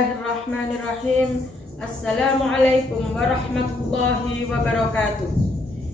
Bismillahirrahmanirrahim. Assalamualaikum warahmatullahi wabarakatuh.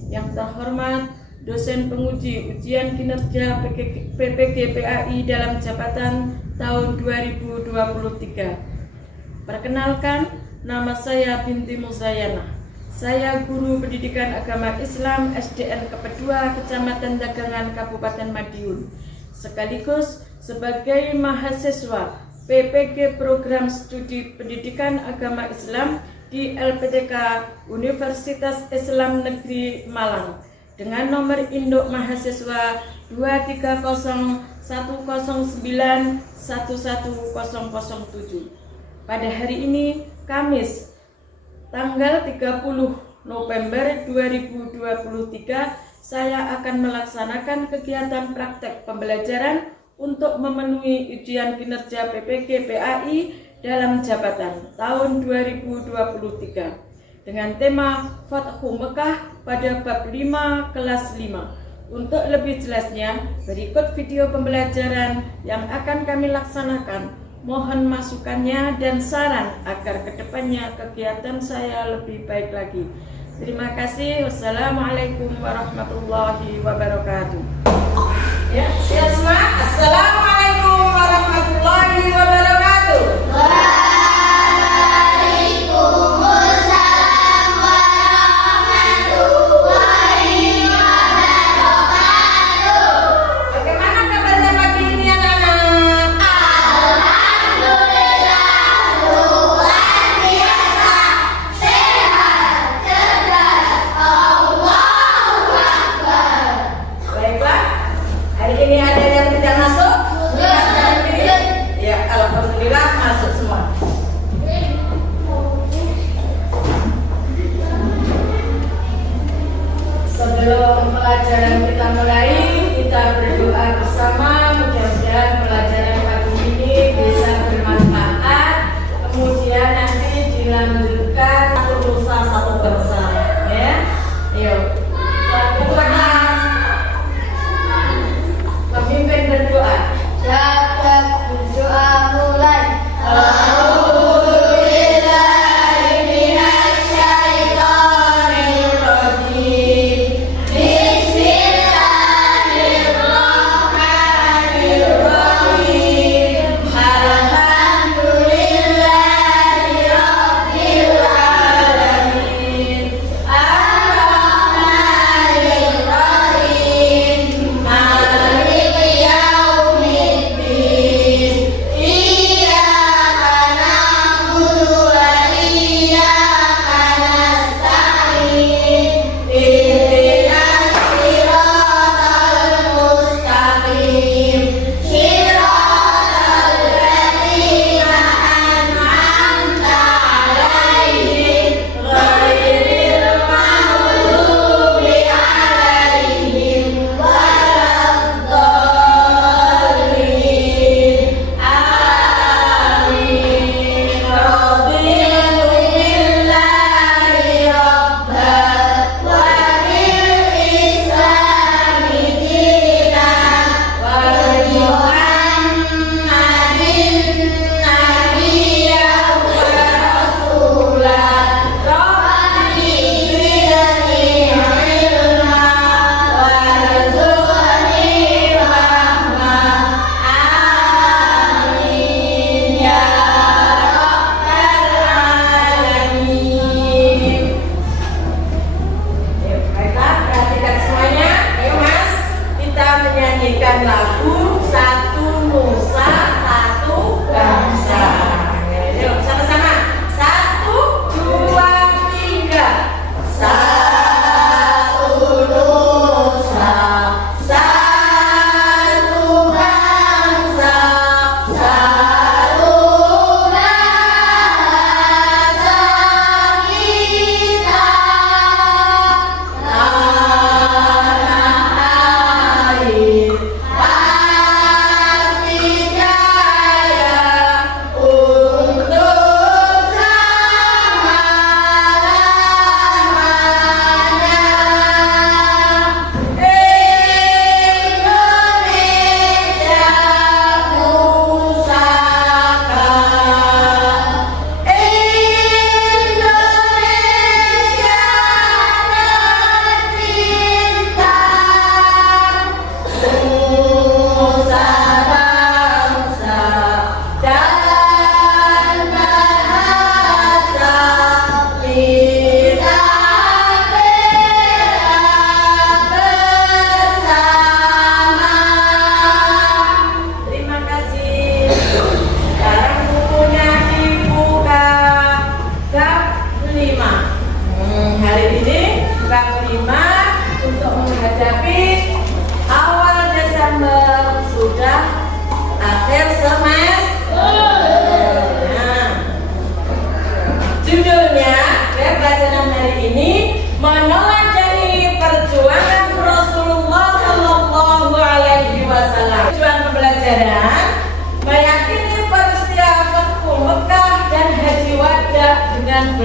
Yang terhormat dosen penguji ujian kinerja PPG-PAI dalam jabatan tahun 2023. Perkenalkan, nama saya Binti Muzayanah. Saya guru pendidikan agama Islam SDN Kepedua, Kecamatan Dagangan, Kabupaten Madiun, sekaligus sebagai mahasiswa PPG Program Studi Pendidikan Agama Islam di LPTK Universitas Islam Negeri Malang dengan nomor induk mahasiswa 23091091107. Pada hari ini, Kamis, tanggal 30 November 2023, saya akan melaksanakan kegiatan praktek pembelajaran untuk memenuhi ujian kinerja PPG-PAI dalam jabatan tahun 2023 dengan tema Fathu Mekah pada bab 5 kelas 5. Untuk lebih jelasnya, berikut video pembelajaran yang akan kami laksanakan. Mohon masukannya dan saran agar kedepannya kegiatan saya lebih baik lagi. Terima kasih. Wassalamualaikum warahmatullahi wabarakatuh. Ya, siap semua. Assalamualaikum warahmatullahi wabarakatuh. Waalaikumsalam warahmatullahi wabarakatuh. Bagaimana kabarnya pagi ini anak-anak? Alhamdulillah, luar biasa, sehat, cerdas, Allahu Akbar. Baiklah, hari ini ada yang tidak masuk? Ya, alhamdulillah masuk semua.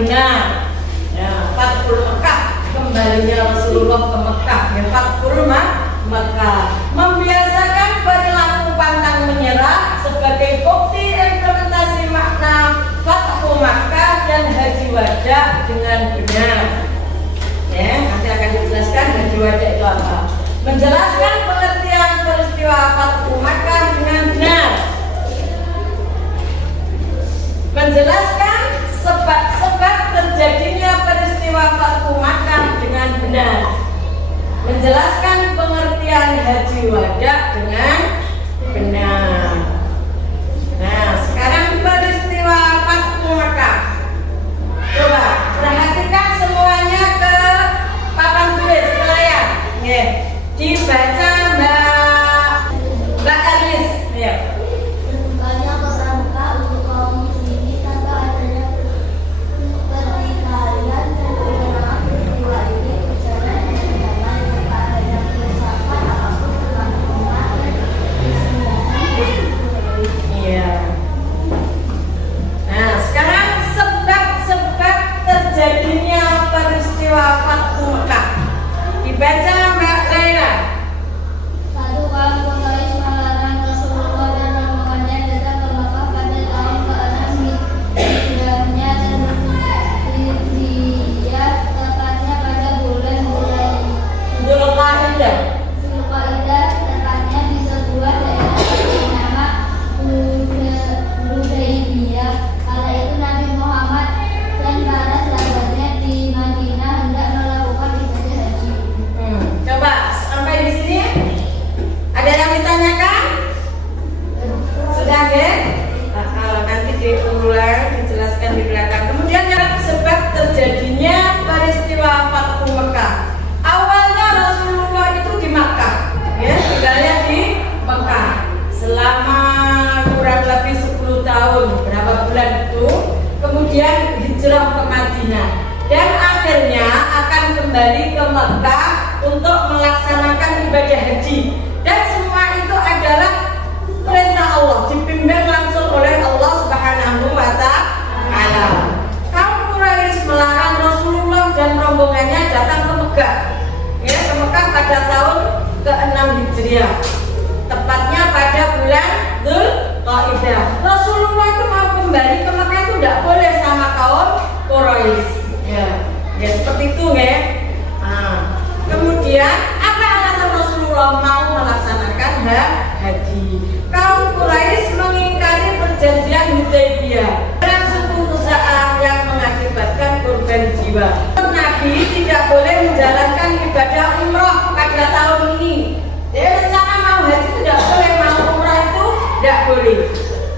benar. Ya, Fathul Mekah, kembalinya Rasulullah ke Mekah. Ya, Fathul Mekah membiasakan perilaku pantang menyerah sebagai bukti implementasi makna Fathul Mekah dan Haji Wada dengan benar. Ya, nanti akan dijelaskan Haji Wada itu apa. Menjelaskan pengertian peristiwa Fathul Mekah dengan benar. Menjelaskan sebab-sebab terjadinya peristiwa Fathul Mekah dengan benar. Menjelaskan pengertian Haji Wada dengan benar. Nah, sekarang peristiwa Fathul Mekah. Coba perhatikan semuanya ke papan tulis ke layar. Ya, dibaca Mbak Erlis. Ya. Terbukanya kota Mekah untuk kaum muslimin tanpa adanya pertikaian dan kemenangan. Peristiwa ini berjalan dengan damai tanpa adanya kerusakan apapun tentang umat dan kesenjangan. Iya. Nah, sekarang sebab-sebab terjadinya peristiwa Fathul Mekah. Dibaca Mbak Laila. Satu, kaum Quraisy melarang Rasulullah dan rombongannya datang ke Mekah pada tahun ke-6 Hijriahnya dan Hijriah, tepatnya pada bulan Dzulqa'dah. Zulqa'dah, tepatnya di sebuah daerah bernama Hudaybiyah. Kala itu Nabi Muhammad dan para sahabatnya di Madinah hendak melakukan ibadah haji. Coba sampai di sini ada yang ditanyakan? Sudah ya? Nanti diulang, dijelaskan di belakang. Kemudian yang sebab terjadinya peristiwa Fathul Mekah. Awalnya Rasulullah itu di Makkah, ya, tinggalnya di Mekah selama kurang lebih 10 tahun, berapa bulan itu. Kemudian hijrah ke Madinah dan akhirnya akan kembali ke Mekah untuk melaksanakan ibadah haji. Dan semua itu adalah perintah Allah, dipimpin langsung oleh Allah Subhanahu wa Ta'ala. Kaum Quraisy melarang Rasulullah dan rombongannya datang ke Mekah. Ya, ke Mekah pada tahun ke-6 Hijriah. Tepatnya pada bulan Dzulqa'dah. Rasulullah itu mau kembali ke Mekah itu tidak boleh sama kaum Quraisy. Ya seperti itu ya. Kemudian apa alasan Rasulullah mau melaksanakan haji? Kaum Quraisy mengingkari perjanjian Hudaybiyah dan suku Khuza'ah yang mengakibatkan korban jiwa. Nabi tidak boleh menjalankan ibadah umroh pada tahun ini. Jadi rencana mau haji itu tidak boleh, mau umroh itu tidak boleh.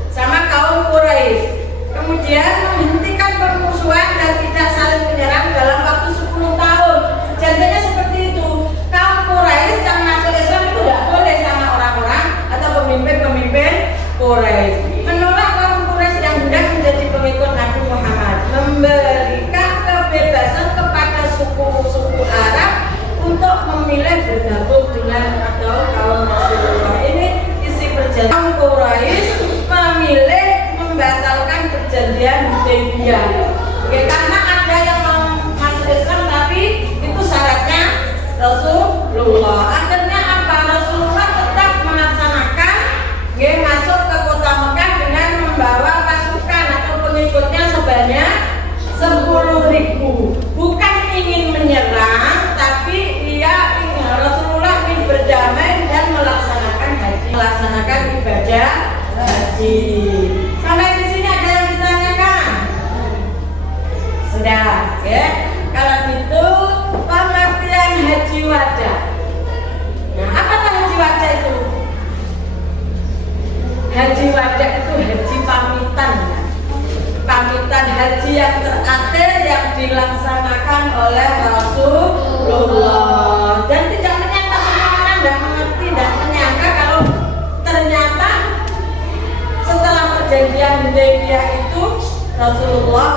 Sama kaum Quraisy. Kemudian menghentikan permusuhan dan tidak saling menyerang dalam waktu 10 tahun. Perjanjiannya seperti itu. Kaum Quraisy yang masuk Islam itu tidak boleh sama orang-orang atau pemimpin-pemimpin Quraisy. Menolak kaum Quraisy yang hendak menjadi pengikut Nabi Muhammad, memberikan kebebasan kepada suku-suku Arab untuk memilih bergabung dengan atau kaum Rasulullah. Ini isi perjanjian. Kaum Quraisy memilih membatalkan perjanjian Hudaybiyah. Oke, karena ada yang mau masuk Islam tapi itu syaratnya Rasulullah. Akhirnya apa? Rasulullah tetap melaksanakan masuk ke kota Mekah dengan membawa pasukan atau pengikutnya sebanyak 10.000. Bukan ingin menyerang, tapi Rasulullah ingin berdamai dan melaksanakan haji, melaksanakan ibadah haji. Sampai di sini ada yang ditanyakan? Sudah, ya. Kalau gitu pengertian haji wada. Nah, apakah haji wada itu? Haji wada itu haji pamitan. Pamitan haji yang terakhir yang dilaksanakan oleh Rasulullah. Dan tidak menyangka, semua orang tidak mengerti, tidak menyangka kalau ternyata setelah perjanjian Hudaybiyah itu Rasulullah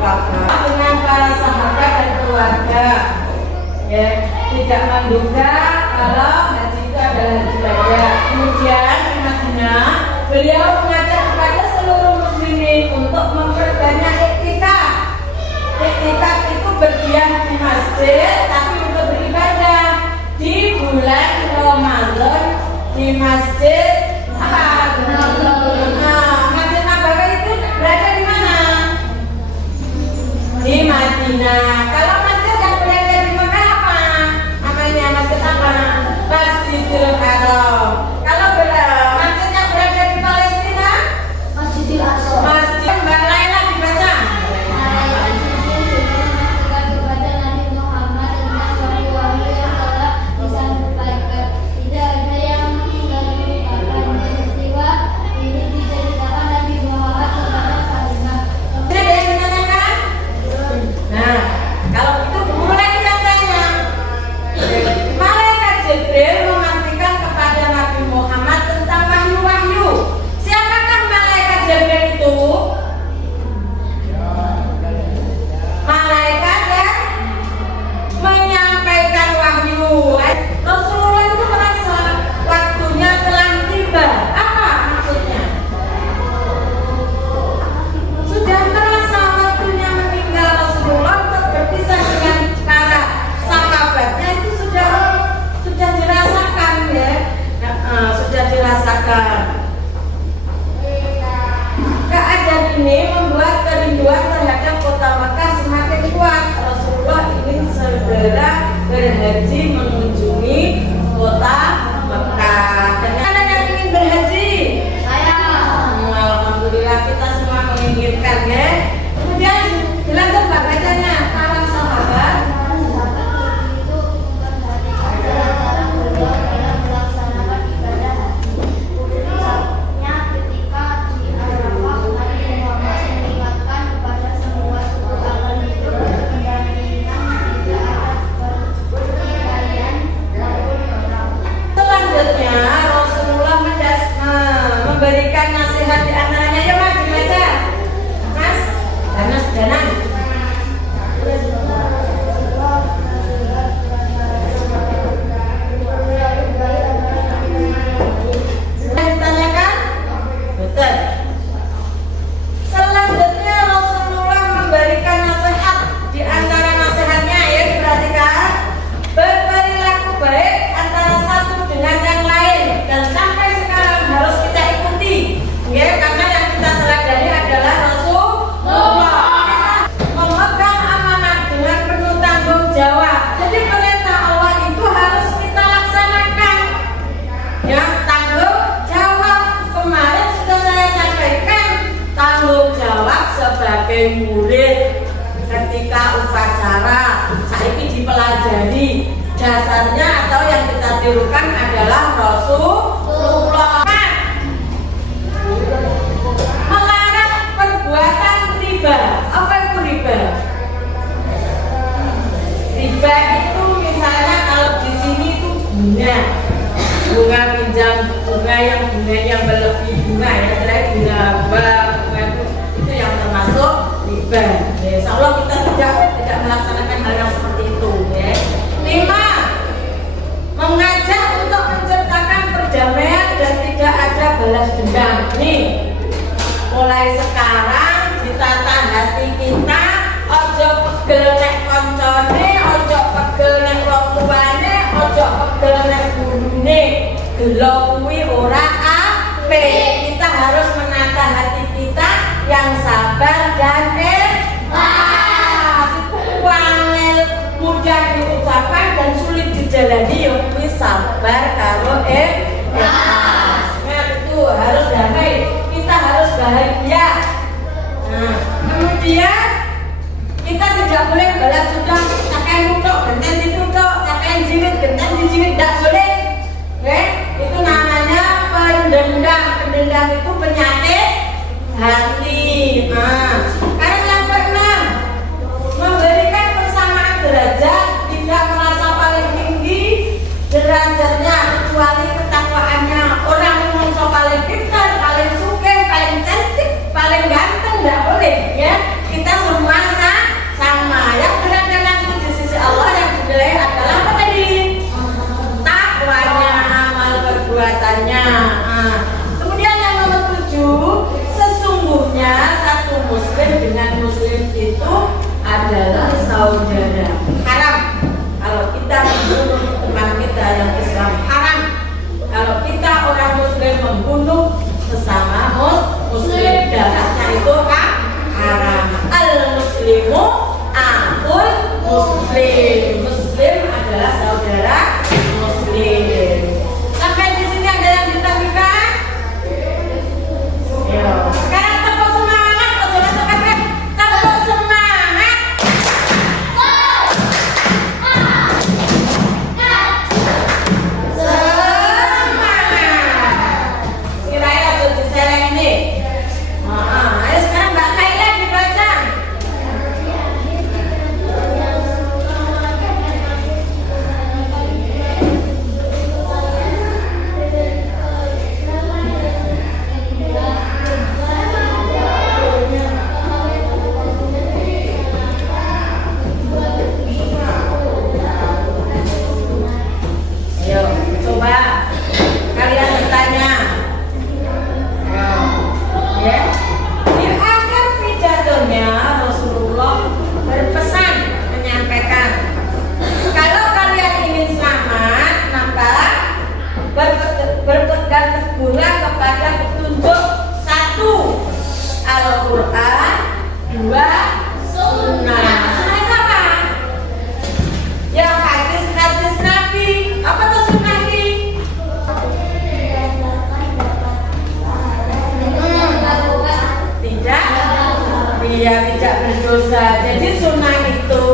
wafat dengan para sahabat dan keluarga. Ya, tidak menduga kalau haji itu adalah haji wada. Kemudian di Madinah beliau mengajak kepada seluruh muslimin untuk memperbanyak iktikaf. sebagai murid ketika upacara saiki dipelajari dasarnya atau yang kita tirukan adalah Rasulullah. Melarang perbuatan riba. Apa itu riba? Riba itu misalnya kalau di sini itu bunga pinjam, bunga yang berlebih bunga ya, bunga itu yang termasuk riba. Insya Allah kita tidak melaksanakan hal yang seperti itu. Ya. 5. Mengajak untuk menciptakan perdamaian dan tidak ada balas dendam. Nih, mulai sekarang ditata hati kita, ojo pegel nek koncone, ojo pegel nek wong tuane, ojo pegel nek gurune. Delok kuwi ora apik. Kita harus menata hati kita yang sabar dan ikhlas. Itu wangel mudah diucapkan dan sulit dijalani, yo kuwi sabar karo ikhlas. Nah, itu harus damai. Kita harus bahagia. Nah, kemudian kita tidak boleh balas dendam, cakai nutuk, genten ditutuk, cakai jiwit, genten dijiwit, tidak boleh. Oke, itu namanya pendendam. Pendendam itu penyakit hati. Nah, sekarang yang keenam, memberikan persamaan derajat, tidak merasa paling tinggi derajatnya kecuali ketakwaannya. Orang yang paling pintar, paling sugih, paling cantik, paling ganteng, tidak boleh ya. Kita semua sama. Yang derajat nanti di sisi Allah yang dinilai adalah apa tadi? Takwanya, amal perbuatannya. Nah, kemudian yang nomor 7, sesungguhnya satu muslim dengan muslim itu adalah saudara. Haram kalau kita membunuh teman kita yang Islam, haram kalau kita orang muslim membunuh sesama muslim, darahnya itu haram. Al muslimu akul muslim. Muslim adalah saudara muslim. Sampai di sini ada yang ditampilkan? Yo. Sekarang tepuk semangat, tepuk semangat. Kira-kira tuh diseleng nih. Ayo sekarang Mbak Khaila dibaca. Ayo, coba kalian bertanya. Ya. Di akhir pidatonya Rasulullah berpesan menyampaikan, kalau kalian ingin selamat, maka berpegang teguhlah kepada petunjuk 1 Al-Quran, 2 Sunnah. Sunnah itu apa? Ya hadis Nabi. Apa itu sunnah ini? Tidak berdosa. Jadi sunnah itu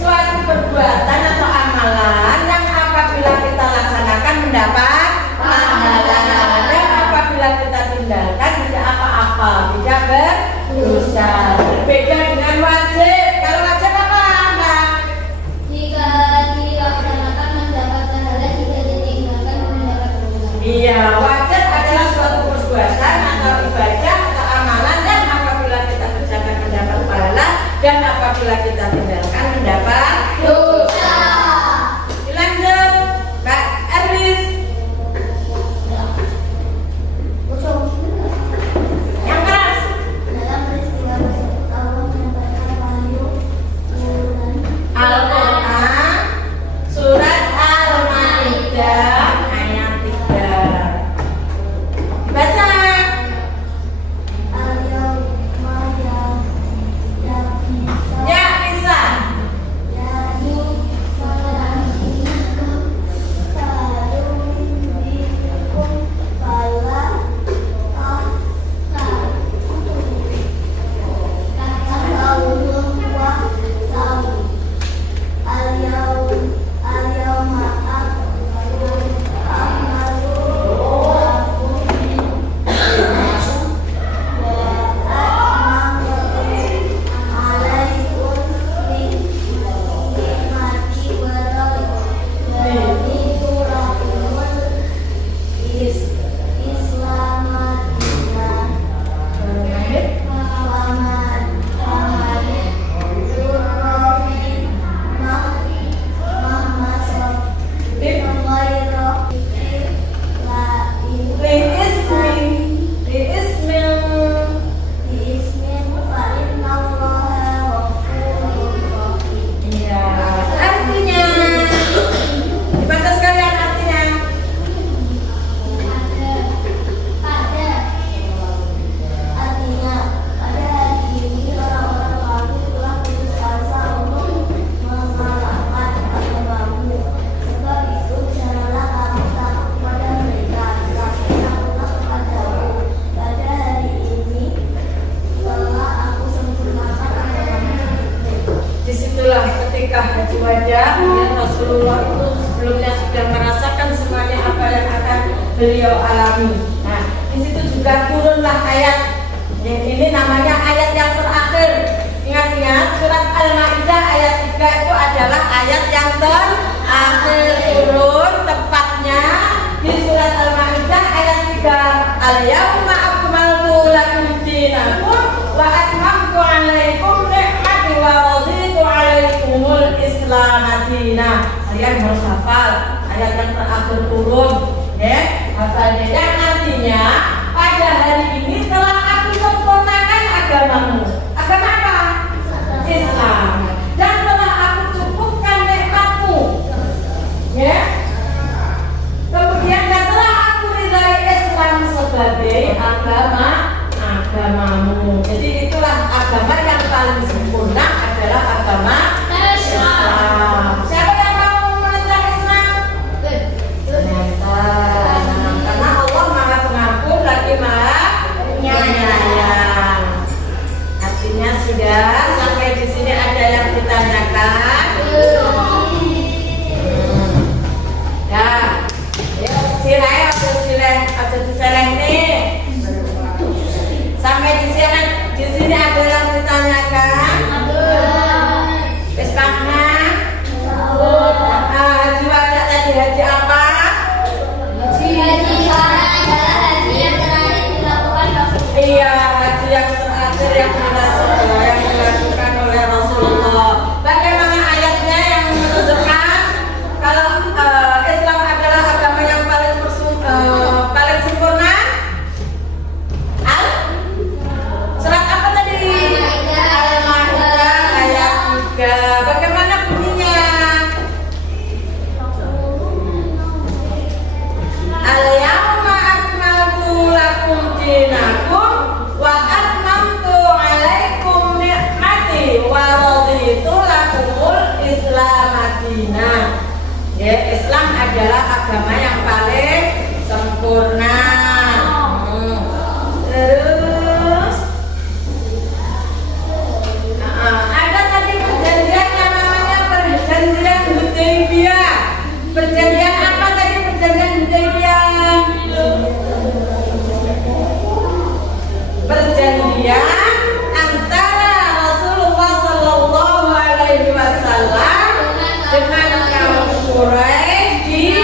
suatu perbuatan atau amalan yang apabila kita laksanakan mendapat pahala, dan apabila kita tinggalkan tidak apa-apa, tidak berdosa. Berbeda dengan wajib. Kalau wajib apa, Mbak? Jika dilaksanakan mendapat pahala, jika ditinggalkan mendapat dosa. Iya, wajib adalah suatu perbuatan atau ibadah atau amalan yang apabila kita kerjakan mendapat pahala, dan apabila kita tinggalkan mendapat dosa. Dilanjut, Mbak Erlis. Yang keras. Dalam peristiwa tersebut Allah beliau alami. Nah, di situ juga turunlah ayat. Ini namanya ayat yang terakhir. Ingat-ingat, surat Al-Maidah ayat 3 itu adalah ayat yang terakhir turun, tepatnya di surat Al-Maidah ayat 3. Al-yauma akmaltu lakum dinakum wa atmamtu 'alaikum ni'mati wa raditu 'alaikumul Islam madina. Kalian harus hafal ayat yang terakhir turun, ya. Hafalnya yang artinya pada hari ini telah aku sempurnakan agamamu. Agama apa? Islam. Dan telah aku cukupkan nikmatmu, ya. Kemudian dan telah aku ridai Islam sebagai agamamu. Jadi itulah agama yang paling sempurna adalah agama Islam. Siapa yang mau menentang Islam? Menentang. Karena Allah Maha Pengampun lagi Maha Penyayang. Artinya sudah sampai di sini ada yang ditanyakan. Ya, silai atau diseleh nih. Sampai di sini ada yang ditanyakan. Wis paham? Haji wajah tadi haji apa? Haji sana adalah haji yang terakhir dilakukan Rasulullah. Iya, haji yang terakhir yang dilakukan oleh Rasulullah. Bagaimana ayatnya yang menunjukkan kalau Islam adalah agama yang paling sempurna? Surat apa tadi? Al-Maidah ayat 3. Bagaimana bunyinya? Al-yauma akmaltu lakum dinakum wa atmamtu 'alaikum ni'mati wa raditu lakumul Islam madina. Ya, Islam adalah agama yang paling sempurna. Terus ada tadi perjanjian yang namanya perjanjian Hudaybiyah. Perjanjian apa tadi perjanjian Hudaybiyah? Perjanjian antara Rasulullah Sallallahu Alaihi Wasallam dengan kaum Quraisy di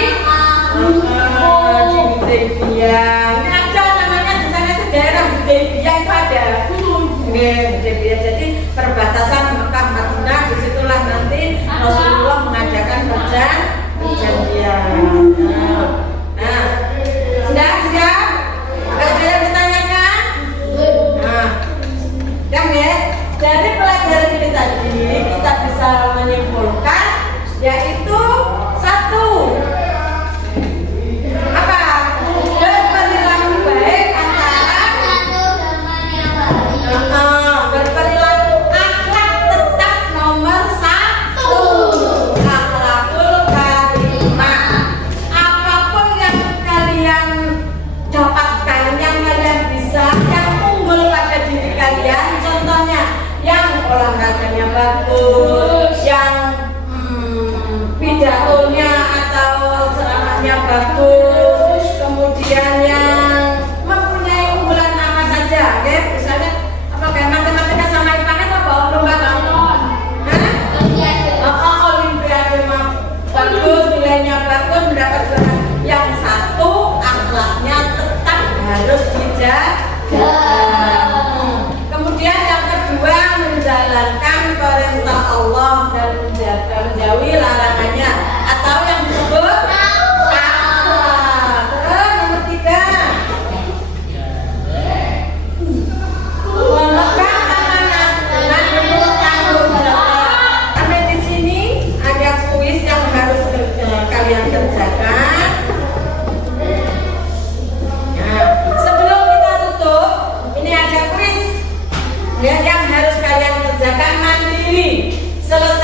Hudaybiyah. Ini ada namanya di sana itu daerah Hudaybiyah itu ada. Hudaybiyah jadi perbatasan Mekah Madinah, disitulah nanti Rasulullah mengadakan perjanjian. Nah, sudah siap? Ada yang ditanyakan? Nah, ya, dari pelajaran ini tadi kita bisa menyimpulkan yaitu satu, apa? Berperilaku baik antara berperilaku akhlak tetap nomor 1. Akhlakul karimah. Apapun yang kalian dapatkan, yang kalian bisa, yang unggul pada diri kalian, contohnya yang olahraganya bagus, yang pidatonya atau ceramahnya bagus, kemudian yang mempunyai unggulan apa saja, ya, misalnya apa kayak matematika sama IPA kan apa lomba olimpiade bagus, nilainya bagus, mendapat juara. Yang satu akhlaknya tetap harus dijaga. Kemudian yang kedua menjalankan perintah Allah dan menjauhi larangannya atau yang disebut takwa. Terus nomor 3 memegang amanat dengan penuh tanggung jawab. Sampai di sini ada kuis yang harus kalian kerjakan. Nah, sebelum kita tutup, ini ada kuis yang harus kalian kerjakan mandiri. Selesai